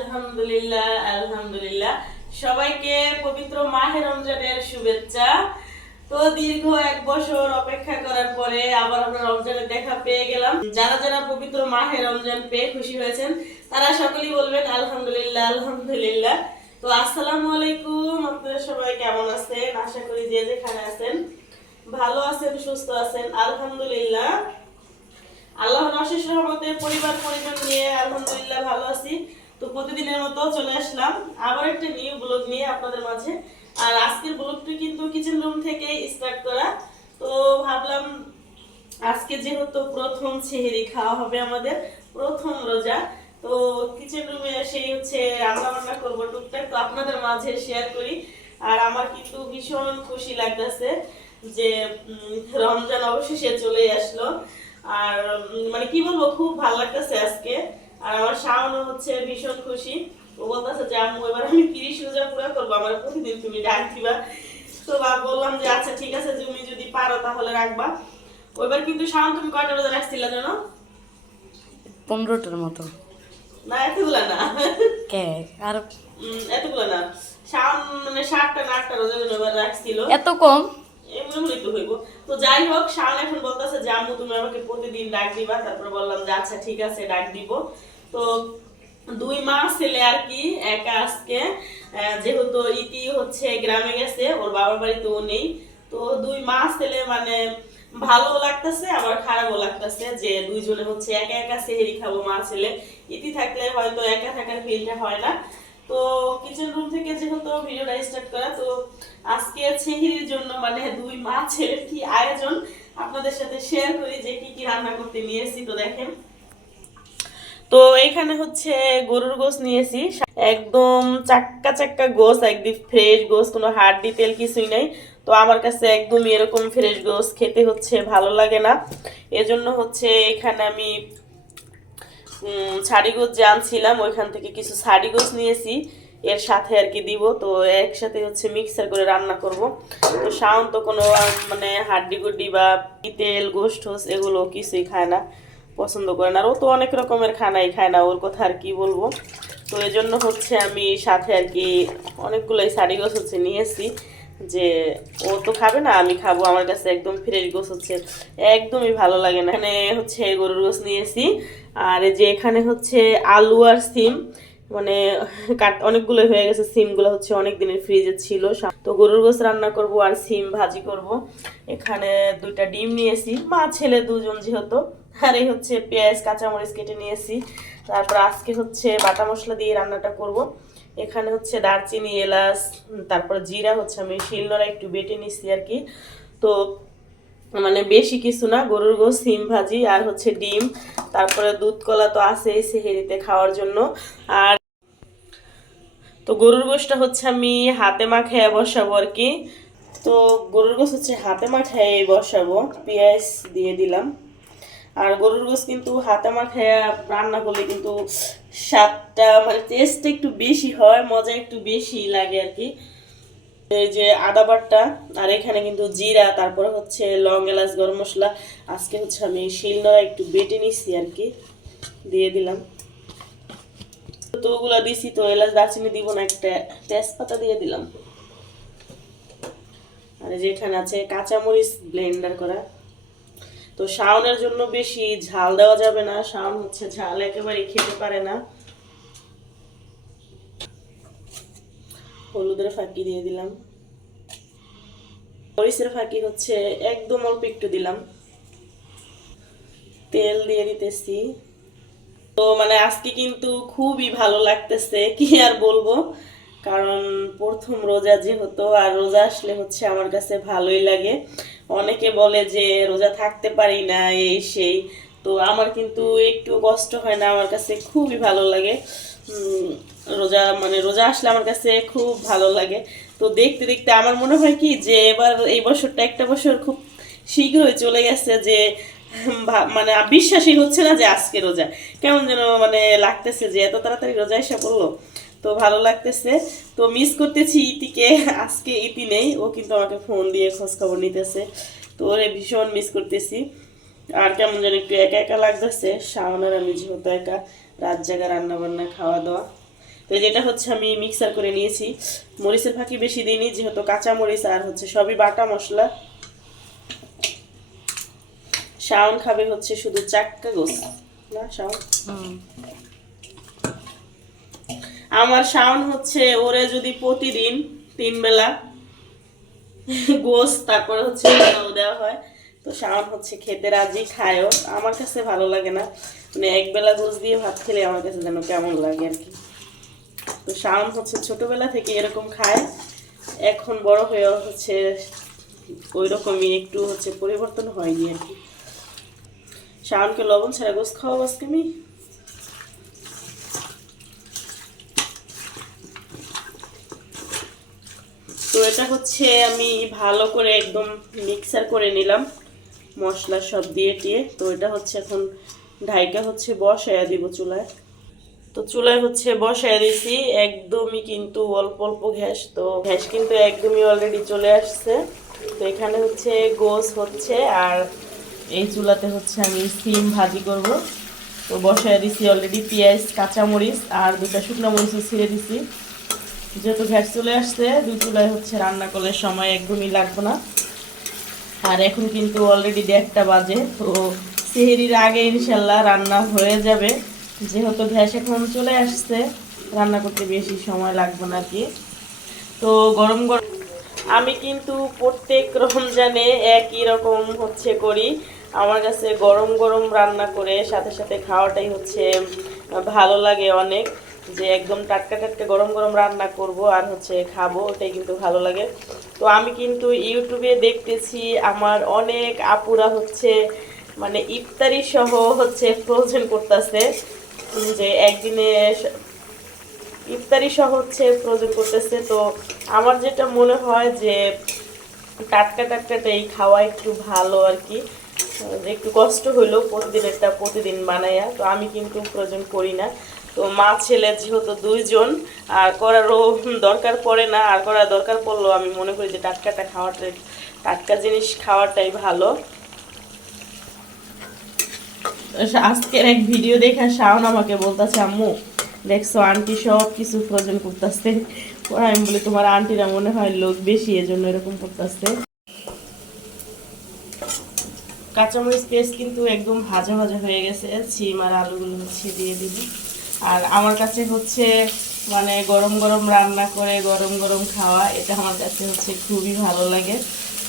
আলহামদুলিল্লাহ আলহামদুলিল্লাহ। সবাইকে পবিত্র মাহে রমজানের শুভেচ্ছা। তো দীর্ঘ এক বছর অপেক্ষা করার পরে আবার আমরা রমজানের দেখা পেয়ে গেলাম। যারা যারা পবিত্র মাহে রমজান পেয়ে খুশি হয়েছেন, তারা সকলেই বলবেন আলহামদুলিল্লাহ আলহামদুলিল্লাহ। তো আসসালামু আলাইকুম, আপনারা সবাই কেমন আছেন? আশা করি যে যেখানে আছেন, ভালো আছেন, সুস্থ আছেন, আলহামদুলিল্লাহ। আল্লাহর অশেষ রহমতে পরিবার পরিজন নিয়ে আলহামদুলিল্লাহ ভালো আছি। তো প্রতিদিনের মতো চলে আসলাম। আবার একটা নিউ ব্লগ নিয়ে আপনাদের মাঝে। আর আজকের ব্লগটি কিন্তু কিচেন রুম থেকে স্টার্ট করা। তো ভাবলাম আজকে যেহেতু প্রথম ছেহেরি খাওয়া হবে আমাদের, প্রথম রোজা, তো কিচেন রুমে এসেই হচ্ছে রান্না বান্না করব টুকটাক। তো আপনাদের মাঝে শেয়ার করি। আর আমার কিন্তু ভীষণ খুশি লাগতেছে যে রমজান অবশেষে চলে আসলো। আর মানে কি বলব, খুব ভালো লাগতেছে আজকে। আর আমার শাওনও হচ্ছে ভীষণ খুশি। ও বলতেছে যে আম্মু এবার আমি তিরিশ রোজা পুরো করব আমার প্রতিদিন তুমি ডাক দিবা। তো বা বললাম যে আচ্ছা ঠিক আছে তুমি যদি পারো তাহলে রাখবা। ওইবার কিন্তু শাওন তুমি কয়টা রোজা রাখছিলা জানো? পনেরোটার মতো। না এতগুলা না। কে? আর এতগুলা না। শাওন মানে সাতটা না আটটা রোজা এবার রাখছিল। এত কম? এমনি মনে তো হইব। তো যাই হোক এখন বলতেছে যে, আম্মু, তুমি আমাকে প্রতিদিন ডাক দিবা। তারপর বললাম যে আচ্ছা ঠিক আছে, ডাক দিব। তো দুই মাস ছেলে আর কি, একা আজকে। যেহেতু ইতি হচ্ছে গ্রামে গেছে, ওর বাবার বাড়িতেও নেই। তো দুই মাস ছেলে মানে ভালো লাগতেছে, আবার খারাপও লাগতেছে যে, দুইজনে হচ্ছে একা একা সেহেরি খাব মা ছেলে। ইতি থাকলে হয়তো একা থাকার ফিলটা হয় না। তো কিচেন রুম থেকে যেহেতু ভিডিওটা স্টার্ট করা, তো আজকে ছেহিরির জন্য মানে দুই মাছের কি আয়োজন আপনাদের সাথে শেয়ার করি যে কি কি রান্না করতে নিয়েছি তো দেখেন। তো এখানে হচ্ছে গরুর গোস নিয়েছি একদম চাক্কা চাক্কা গোস একদম ফ্রেশ গোস কোনো হাড্ডি তেল কিছুই নাই। তো আমার কাছে একদমই এরকম ফ্রেশ গোস খেতে হচ্ছে ভালো লাগে না। এজন্য হচ্ছে এখানে আমি গোছ যে আনছিলাম, ওইখান থেকে কিছু ছাড়ি গোছ নিয়েছি। এর সাথে আর কি দিব। তো একসাথে হচ্ছে মিক্সার করে রান্না করব। তো শাওন তো কোনো মানে হাড্ডি গুড্ডি বা তেল গোশ এগুলো কিছুই খায় না, পছন্দ করে না। আর ও তো অনেক রকমের খানাই খায় না, ওর কথা আর কি বলব। তো এই জন্য হচ্ছে আমি সাথে আর কি অনেকগুলোই শাড়ি গোছ হচ্ছে নিয়েছি। যে ও তো খাবে না, আমি খাব। আমার কাছে একদম ফ্রেশ গোছ হচ্ছে, একদমই ভালো লাগে না। এখানে হচ্ছে গরুর গোছ নিয়েছি। আর যে এখানে হচ্ছে আলু আর সিম মানে কাট অনেকগুলো হয়ে গেছে। সিমগুলো হচ্ছে অনেক দিনের ফ্রিজে ছিল তো গরুর গোছ রান্না করব আর সিম ভাজি করব। এখানে দুইটা ডিম নিয়েছি। মা, ছেলে দুজন যেহেতু। আর এই হচ্ছে পেঁয়াজ, কাঁচামরিচ কেটে নিয়েছি। তারপর আজকে হচ্ছে বাটা মশলা দিয়ে রান্নাটা করব। এখানে হচ্ছে দারচিনি, এলাচ তারপর জিরা হচ্ছে আমি শিলনোড়া একটু বেটে নিচ্ছি আর কি। তো মানে বেশি কিছু না, গরুর গোস সিম ভাজি আর হচ্ছে ডিম। তারপরে দুধ কলা তো আছেই সেহেরিতে খাওয়ার জন্য। আর তো গরুর গোশটা হচ্ছে আমি হাতে মাখায় বসাবো আর কি। তো গরুর গোশ হচ্ছে হাতে মাখায় বসাবো, পেঁয়াজ দিয়ে দিলাম। আর গরুর গোশ কিন্তু হাতে মাখায় রান্না করলে কিন্তু স্বাদটা মানে টেস্টটা একটু বেশি হয়, মজা একটু বেশি লাগে আর কি। যে আদা বাটটা আর এখানে কিন্তু জিরা, তারপরে হচ্ছে লং এলাচ, গরম মশলা। আজকে হচ্ছে আমি শিলনোড়া একটু বেটে নিচ্ছি আর কি, দিয়ে দিলাম। তো ওগুলো দিছি, তো এলাচ দারচিনি দিব না, একটা তেজপাতা দিয়ে দিলাম। আর যেখানে আছে কাঁচামরিচ ব্লেন্ডার করা। তো শাওনের জন্য বেশি ঝাল দেওয়া যাবে না। শাওন হচ্ছে ঝাল একেবারে খেতে পারে না। হলুদের ফাঁকি দিয়ে দিলাম। মরিচের ফাঁকি হচ্ছে একদম অল্প একটু দিলাম। তেল দিয়ে দিতেছি। তো মানে আজকে কিন্তু খুবই ভালো লাগতেছে, কি আর বলব? কারণ প্রথম রোজা যেহেতু, আর রোজা আসলে হচ্ছে আমার কাছে ভালোই লাগে। অনেকে বলে যে, রোজা থাকতে পারি না, এই সেই। তো আমার কিন্তু একটু কষ্ট হয় না, আমার কাছে খুবই ভালো লাগে। রোজা মানে রোজা আসলে আমার কাছে খুব ভালো লাগে। তো দেখতে দেখতে আমার মনে হয় কি যে, এবার এই বছরটা একটা বছর খুব শীঘ্রই চলে গেছে যে মানে বিশ্বাসই হচ্ছে না যে আজকে রোজা। কেমন যেন মানে লাগতেছে যে, এত তাড়াতাড়ি রোজা এসে পড়ল। তো ভালো লাগতেছে। তো মিস করতেছি ইতিকে। আজকে ইতি নেই, ও কিন্তু আমাকে ফোন দিয়ে খোঁজ খবর নিতেছে। তো ওরে ভীষণ মিস করতেছি। আর কেমন যেন একটু একা একা লাগতেছে। শাওনার আমি যেহেতু একা, রাত জায়গা রান্নাবান্না খাওয়া দাওয়া তো যেটা হচ্ছে আমি মিক্সার করে নিয়েছি। মরিচের ফাঁকি বেশি দিইনি, যেহেতু কাঁচা মরিচ আর হচ্ছে সবই বাটা মশলা। শাওন খাবে হচ্ছে শুধু চাক্কা গোস না, শাওন? আমার শাওন হচ্ছে ওরে যদি প্রতিদিন তিন বেলা গোস, তারপরে হচ্ছে দেওয়া হয়। তো শাওন হচ্ছে খেতে রাজি, খায়ও। আমার কাছে ভালো লাগে না। মানে এক বেলা গোস দিয়ে ভাত খেলে আমার কাছে যেন কেমন লাগে আর কি। তো শাওন হচ্ছে ছোটবেলা থেকে এরকম খায়। এখন বড় হয়ে হচ্ছে ওই রকমই একটু হচ্ছে পরিবর্তন হয়নি আর কি। শাওনকে লবণ ছাড়া গোস খাওয়া আজকে আমি? এটা হচ্ছে আমি ভালো করে একদম মিক্সার করে নিলাম, মশলা সব দিয়ে টিয়ে। তো এটা হচ্ছে এখন ঢাইকা হচ্ছে বসায়া দিব চুলায়। তো চুলায় হচ্ছে বসায় দিছি একদমই কিন্তু অল্প অল্প ঘ্যাস তো ঘ্যাস কিন্তু একদমই অলরেডি চলে আসছে। তো এখানে হচ্ছে গোস হচ্ছে, আর এই চুলাতে হচ্ছে আমি সিম ভাজি করব। তো বসায় দিছি অলরেডি পেঁয়াজ, কাঁচামরিচ, আর দুটা শুকনো মরিচও ছিঁড়ে দিছি। যেহেতু গ্যাস চলে আসছে, দুই চুলায় হচ্ছে রান্না করলে সময় একদমই লাগবে না। আর এখন কিন্তু অলরেডি দেড়টা বাজে, তো সেহেরির আগে ইনশাল্লাহ রান্না হয়ে যাবে। যেহেতু গ্যাস এখন চলে আসছে, রান্না করতে বেশি সময় লাগবে না কি। তো গরম গরম আমি কিন্তু প্রত্যেক রমজানে একই রকম হচ্ছে করি। আমার কাছে গরম গরম রান্না করে সাথে সাথে খাওয়াটাই হচ্ছে ভালো লাগে অনেক। যে একদম টাটকা টাটকা গরম গরম রান্না করব আর হচ্ছে খাব, ওটাই কিন্তু ভালো লাগে। তো আমি কিন্তু ইউটিউবে দেখতেছি আমার অনেক আপুরা হচ্ছে মানে ইফতারি সহ হচ্ছে ফ্রোজেন করতেছে। যে একদিনে ইফতারি সহ হচ্ছে ফ্রোজেন করতেছে। তো আমার যেটা মনে হয় যে টাটকা টাটকাটাই খাওয়া একটু ভালো আর কি। একটু কষ্ট হইলেও প্রতিদিন একটা প্রতিদিন বানাইয়া তো আমি কিন্তু প্রয়োজন করি না। তো মা ছেলে যেহেতু দুইজন, আর করারও দরকার পড়ে না, আর করার দরকার পড়লেও আমি মনে করি যে টাটকাটা খাওয়াটাই টাটকা জিনিস খাওয়াটাই ভালো। আজকের এক ভিডিও দেখা শাওন আমাকে বলতেছে, আম্মু, দেখছ আন্টি সব কিছু ফ্রোজেন করতেছে। আমি বলি, তোমার আন্টিরা মনে হয় লোক বেশি, এজন্য এরকম করতেছে। কাঁচামরিচ পেস্ট কিন্তু একদম ভাজা ভাজা হয়ে গেছে সিম আর আলুগুলো দিয়ে দিব। আর আমার কাছে হচ্ছে মানে গরম গরম রান্না করে, গরম গরম খাওয়া, এটা আমার কাছে হচ্ছে খুবই ভালো লাগে।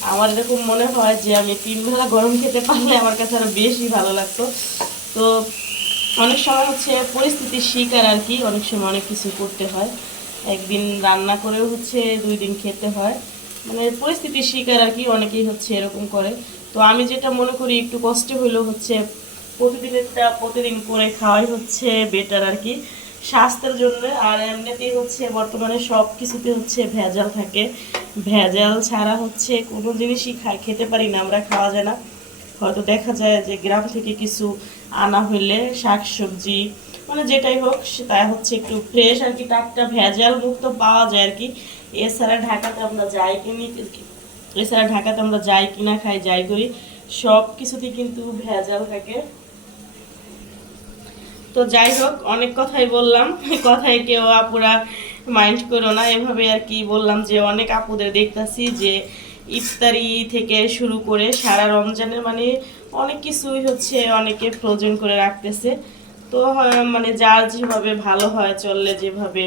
আমার এরকম মনে হয় যে আমি তিন বেলা গরম খেতে পারলে আমার কাছে আরও বেশি ভালো লাগতো। তো অনেক সময় হচ্ছে পরিস্থিতির শিকার আর কি, অনেক সময় অনেক কিছু করতে হয়। একদিন রান্না করেও হচ্ছে দুই দিন খেতে হয়। মানে পরিস্থিতির শিকার আর কি অনেকেই হচ্ছে এরকম করে। তো আমি যেটা মনে করি, একটু কষ্ট হলেও হচ্ছে প্রতিদিনেরটা প্রতিদিন করে খাওয়াই হচ্ছে বেটার আর কি। স্বাস্থ্যের জন্য, আর এমনিতেই হচ্ছে বর্তমানে সব কিছুতে হচ্ছে ভেজাল থাকে। ভেজাল ছাড়া হচ্ছে কোনো জিনিসই খা খেতে পারি না, আমরা খাওয়া যায় না। হয়তো দেখা যায় যে গ্রাম থেকে কিছু আনা হইলে শাক সবজি মানে যেটাই হোক সেটা হচ্ছে একটু ফ্রেশ আর কি, টাটকা ভেজাল মুক্ত পাওয়া যায় আর কি। এছাড়া ঢাকাতে আমরা যাই কিনি, এছাড়া ঢাকাতে আমরা যাই কিনা, খাই, যাই করি সব কিছুতেই কিন্তু ভেজাল থাকে। তো যাই হোক, অনেক কথাই বললাম। কথায় কেউ আপুরা মাইন্ড করো না। এভাবে আর কি বললাম যে, অনেক আপুদের দেখতাছি যে, ইফতারি থেকে শুরু করে সারা রমজানের মানে অনেক কিছুই হচ্ছে অনেকে ফ্রোজেন করে রাখতেছে। তো মানে যার যেভাবে ভালো হয়, চললে যেভাবে,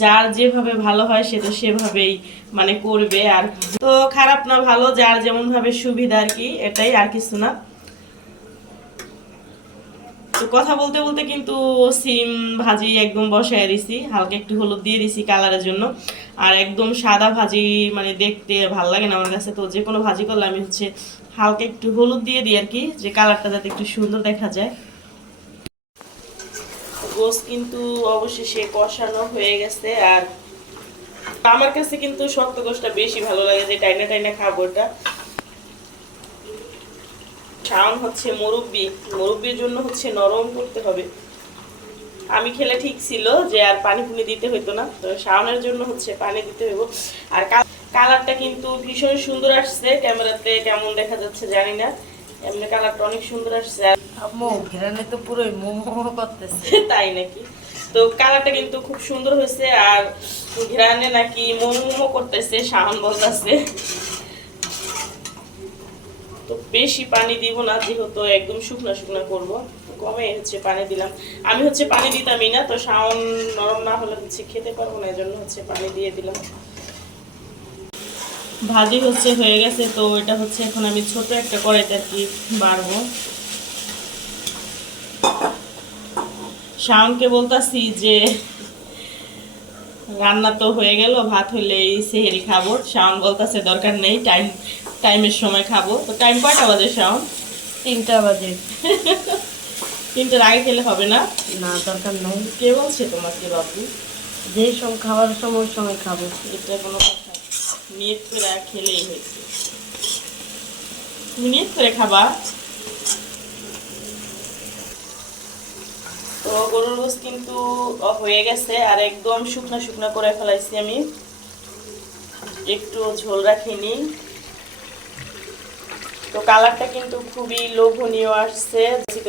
যার যেভাবে ভালো হয়, সে তো সেভাবেই মানে করবে আর। তো খারাপ না, ভালো, যার যেমন ভাবে সুবিধা আর কি, এটাই আর কিছু না। তো কথা বলতে বলতে কিন্তু সিম ভাজি একদম বসায় দিছি। হালকা একটু হলুদ দিয়ে দিছি কালারের জন্য। আর একদম সাদা ভাজি মানে দেখতে ভালো লাগে না আমার কাছে। তো যে কোনো ভাজি করলে আমি হচ্ছে হালকা একটু হলুদ দিয়ে দিই আর কি, যে কালারটা যাতে একটু সুন্দর দেখা যায়। গোস কিন্তু অবশেষে কষানো হয়ে গেছে আর আমার কাছে কিন্তু শক্ত গোসটা বেশি ভালো লাগে যে টাইনা টাইনা খাব শাওন হচ্ছে মুরব্বি। মুরব্বির জন্য হচ্ছে নরম করতে হবে। আমি খেলে ঠিক ছিল যে আর পানি পুনি দিতে হইতো না। তো শাওনের জন্য হচ্ছে পানি দিতে হইব। আর কালারটা কিন্তু ভীষণ সুন্দর আসছে ক্যামেরাতে। কেমন দেখা যাচ্ছে জানি না। এমনি কালারটা অনেক সুন্দর আসছে। আর আম্মু ঘেরানে তো পুরোই মোমো করতেছে। তাই নাকি? তো কালারটা কিন্তু খুব সুন্দর হয়েছে। আর ঘেরানে নাকি মোমো করতেছে শাওন বলতেছে। তো বেশি পানি দিব না, যেহেতু একদম শুকনো শুকনো করব। কমে হচ্ছে পানি দিলাম। আমি হচ্ছে পানি দিতামই না, তো শাওন নরম না হলে হচ্ছে খেতে পারব না এই জন্য হচ্ছে পানি দিয়ে দিলাম। ভাজি হচ্ছে, হয়ে গেছে, তো এটা হচ্ছে এখন আমি ছোট একটা কড়াইতে আর কি বাড়বো। শাওনকে বলতাছি যে রান্না তো হয়ে গেল ভাত হইলেই সেহেরি খাব। শাওন বলতাছে দরকার নেই টাইম টাইমের সময় খাব। তো টাইম কয়টা বাজে শাওন? তিনটা বাজে। তিনটার আগে খেলে হবে না? না দরকার নাই। কে বলছে তোমাকে বাবু? যেই সব খাবার সময় সময় খাব। এটা কোনো কথা। নিয়ত করে খেলেই হয়েছে। তুমি নিয়ত করে খাবা? তো গরুর গোস কিন্তু হয়ে গেছে আর একদম শুকনো শুকনো করে ফেলাইছি আমি। একটু ঝোল রাখিনি তো কালারটা কিন্তু খুবই লোভনীয় আসছে।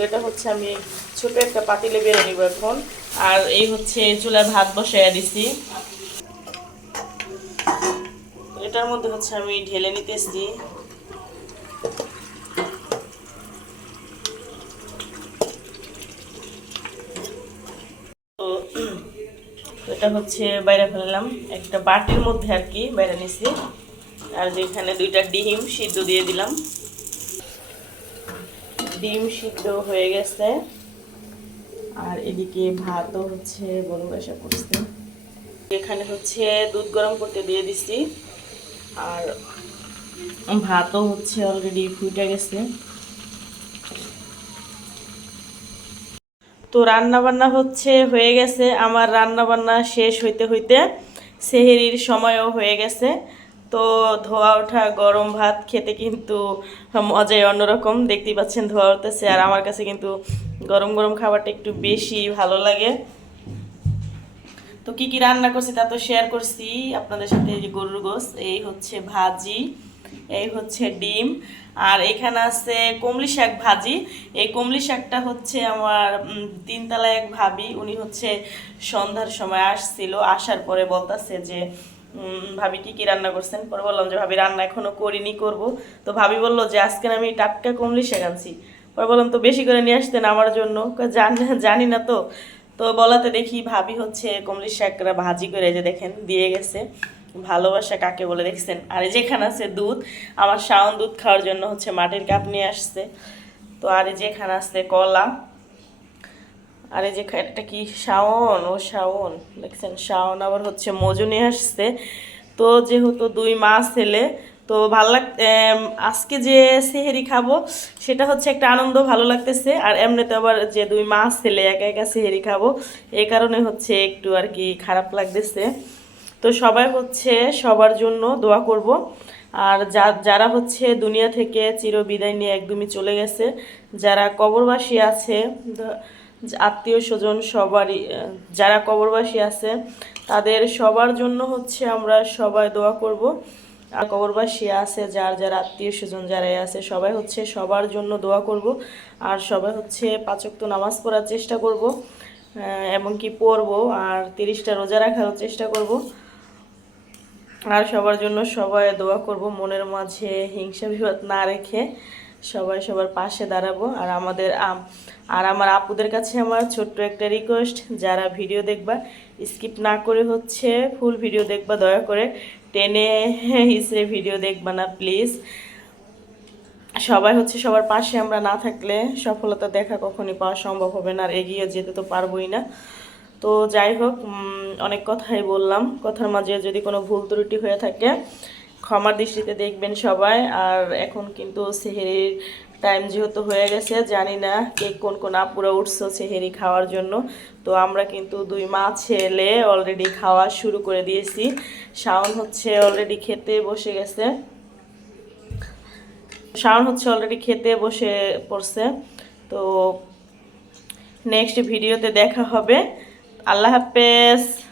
এটা হচ্ছে আমি ছোট একটা পাতিলে বেড়ে নিব এখন। আর এই হচ্ছে চুলায় ভাত বসাইয়া দিছি। এটার মধ্যে হচ্ছে আমি ঢেলে নিতেছি তো এটা হচ্ছে বাইরে ফেললাম, একটা বাটির মধ্যে আর কি বাইরে নিছি। আর যেখানে দুইটা ডিম সিদ্ধ দিয়ে দিলাম। ডিম সিদ্ধ হয়ে গেছে। আর এদিকে ভাতও হচ্ছে গরু বাসা করছে। এখানে হচ্ছে দুধ গরম করতে দিয়ে দিছি। আর ভাতও হচ্ছে অলরেডি ফুটে গেছে। তো রান্না বান্না হচ্ছে, হয়ে গেছে। আমার রান্না বান্না শেষ হইতে হইতে সেহেরির সময়ও হয়ে গেছে। তো ধোয়া ওঠা, গরম ভাত খেতে কিন্তু মজাই অন্যরকম। দেখতেই পাচ্ছেন ধোয়া উঠতেছে আর আমার কাছে কিন্তু গরম গরম খাবারটা একটু বেশি ভালো লাগে। তো কি কি রান্না করছি তা তো শেয়ার করছি। আপনাদের সাথে গরুর গোস এই হচ্ছে ভাজি, এই হচ্ছে ডিম আর এখানে আছে কমলি শাক ভাজি। এই কমলি শাকটা হচ্ছে আমার উম, তিনতলায় এক ভাবি উনি হচ্ছে সন্ধ্যার সময় আসছিল আসার পরে বলতাছে যে ভাবি কি কি রান্না করছেন? পরে বললাম যে ভাবি রান্না এখনও করিনি করব। তো ভাবি বলল যে আজকে আমি টাটকা কমলি শাক আনছি। পরে বললাম তো বেশি করে নিয়ে আসতেন আমার জন্য? জানি জানি না তো। তো বলাতে দেখি ভাবি হচ্ছে কমলি শাকরা ভাজি করে যে দেখেন দিয়ে গেছে। ভালোবাসা কাকে বলে দেখছেন? আর যেখানে আছে দুধ, আমার শাওন দুধ খাওয়ার জন্য হচ্ছে মাটির কাপ নিয়ে আসছে। তো আর যেখানে আছে কলা, আর এই যে এটা কি শাওন? ও শাওন, দেখছেন? শাওন আবার হচ্ছে মজু নিয়ে আসছে। তো যেহেতু দুই মাস ছেলে, তো ভালো লাগ আজকে যে সেহেরি খাব, সেটা হচ্ছে একটা আনন্দ, ভালো লাগতেছে। আর এমনিতে আবার যে দুই মাস ছেলে একা একা সেহেরি খাব এই কারণে হচ্ছে একটু আর কি খারাপ লাগতেছে। তো সবাই হচ্ছে সবার জন্য দোয়া করব। আর যা, যারা হচ্ছে দুনিয়া থেকে চির বিদায় নিয়ে একদমই চলে গেছে, যারা কবরবাসী আছে আত্মীয় স্বজন সবারই যারা কবরবাসী আছে, তাদের সবার জন্য হচ্ছে আমরা সবাই দোয়া করব। আর কবরবাসী আছে, যার যার আত্মীয় স্বজন যারাই আছে, সবাই হচ্ছে সবার জন্য দোয়া করব। আর সবাই হচ্ছে পাঁচক্ত নামাজ পড়ার চেষ্টা করব এবং কি পড়ব, আর তিরিশটা রোজা রাখারও চেষ্টা করব। আর সবার জন্য সবাই দোয়া করব, মনের মাঝে হিংসা বিবাদ না রেখে সবাই সবার পাশে দাঁড়াবো। আর আমাদের আর আমার আপুদের কাছে আমার ছোট্ট একটা রিকোয়েস্ট যারা ভিডিও দেখবা স্কিপ না করে হচ্ছে ফুল ভিডিও দেখবা, দয়া করে টেনে হিসড়ে ভিডিও দেখবা না প্লিজ সবাই হচ্ছে সবার পাশে, আমরা না থাকলে সফলতা দেখা কখনই পাওয়া সম্ভব হবে না, আর এগিয়ে যেতে তো পারবোই না। তো যাই হোক অনেক কথাই বললাম। কথার মাঝে যদি কোনো ভুল ত্রুটি হয়ে থাকে, ক্ষমার দৃষ্টিতে দেখবেন সবাই। আর এখন কিন্তু সেহেরির টাইম যেহেতু হয়ে গেছে, জানি না কে কোন কোন আপুরা উঠছো সেহেরি খাওয়ার জন্য। তো আমরা কিন্তু দুই মা ছেলে অলরেডি খাওয়া শুরু করে দিয়েছি। শাওন হচ্ছে অলরেডি খেতে বসে গেছে। শাওন হচ্ছে অলরেডি খেতে বসে পড়ছে। তো নেক্সট ভিডিওতে দেখা হবে। আল্লাহ হাফেজ।